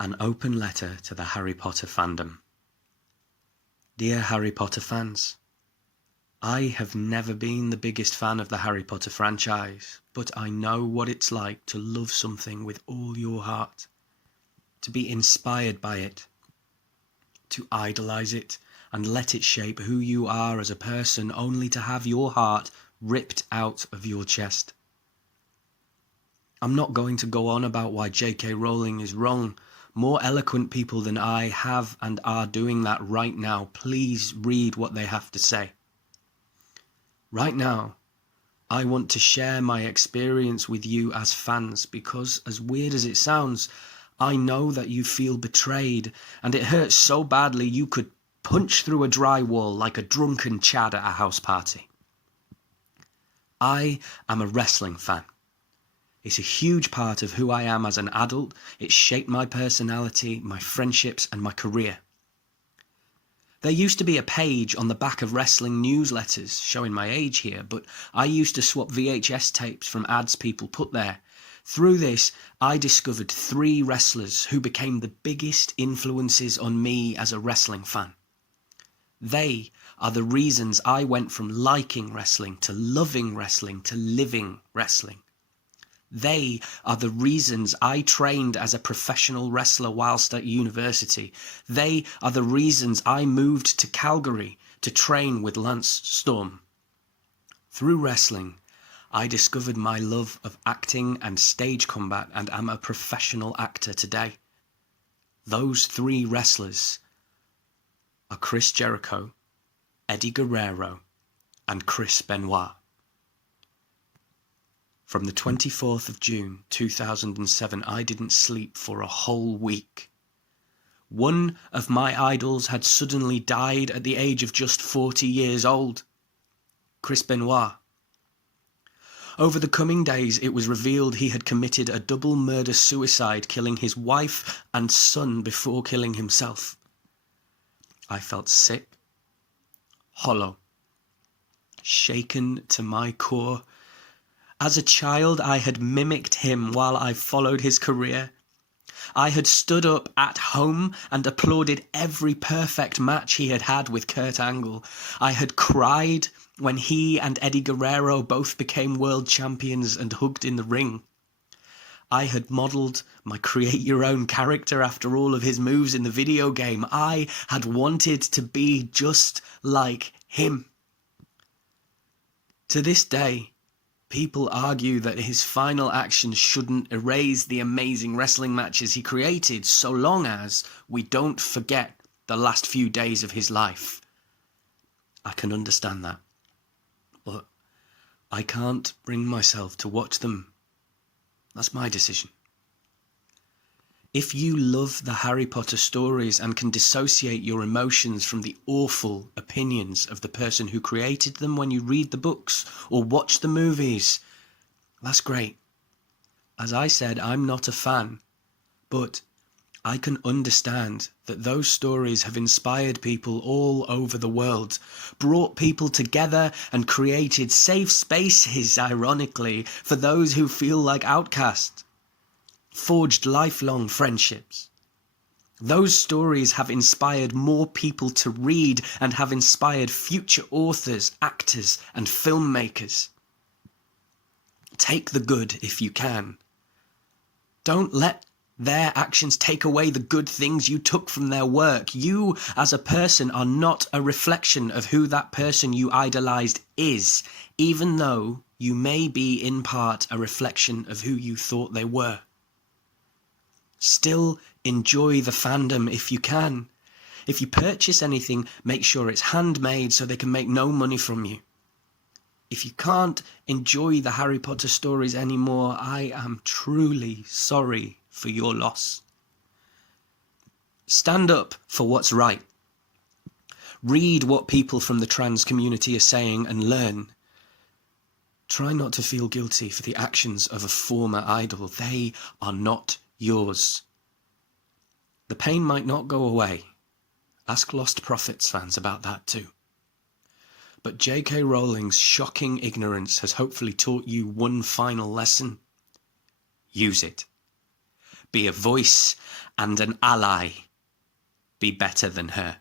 An open letter to the Harry Potter fandom. Dear Harry Potter fans, I have never been the biggest fan of the Harry Potter franchise, but I know what it's like to love something with all your heart, to be inspired by it, to idolize it and let it shape who you are as a person, only to have your heart ripped out of your chest. I'm not going to go on about why JK Rowling is wrong. More eloquent people than I have and are doing that right now. Please read what they have to say. Right now, I want to share my experience with you as fans because, as weird as it sounds, I know that you feel betrayed and it hurts so badly you could punch through a drywall like a drunken Chad at a house party. I am a wrestling fan. It's a huge part of who I am as an adult. It shaped my personality, my friendships, and my career. There used to be a page on the back of wrestling newsletters, showing my age here, but I used to swap VHS tapes from ads people put there. Through this, I discovered 3 wrestlers who became the biggest influences on me as a wrestling fan. They are the reasons I went from liking wrestling to loving wrestling to living wrestling. They are the reasons I trained as a professional wrestler whilst at university. They are the reasons I moved to Calgary to train with Lance Storm. Through wrestling, I discovered my love of acting and stage combat and am a professional actor today. Those 3 wrestlers are Chris Jericho, Eddie Guerrero, and Chris Benoit. From the 24th of June 2007, I didn't sleep for a whole week. One of my idols had suddenly died at the age of just 40 years old. Chris Benoit. Over the coming days, it was revealed he had committed a double murder-suicide, killing his wife and son before killing himself. I felt sick, hollow, shaken to my core. As a child, I had mimicked him while I followed his career. I had stood up at home and applauded every perfect match he had had with Kurt Angle. I had cried when he and Eddie Guerrero both became world champions and hugged in the ring. I had modelled my create-your-own character after all of his moves in the video game. I had wanted to be just like him. To this day, people argue that his final actions shouldn't erase the amazing wrestling matches he created, so long as we don't forget the last few days of his life. I can understand that, but I can't bring myself to watch them. That's my decision. If you love the Harry Potter stories and can dissociate your emotions from the awful opinions of the person who created them when you read the books or watch the movies, that's great. As I said, I'm not a fan, but I can understand that those stories have inspired people all over the world, brought people together and created safe spaces, ironically, for those who feel like outcasts. Forged lifelong friendships. Those stories have inspired more people to read and have inspired future authors, actors, and filmmakers. Take the good if you can. Don't let their actions take away the good things you took from their work. You, as a person, are not a reflection of who that person you idolized is, even though you may be in part a reflection of who you thought they were. Still enjoy the fandom if you can. If you purchase anything, make sure it's handmade so they can make no money from you. If you can't enjoy the Harry Potter stories anymore, I am truly sorry for your loss. Stand up for what's right. Read what people from the trans community are saying and learn. Try not to feel guilty for the actions of a former idol. They are not yours. The pain might not go away. Ask Lost Prophets fans about that too. But JK Rowling's shocking ignorance has hopefully taught you one final lesson. Use it. Be a voice and an ally be better than her?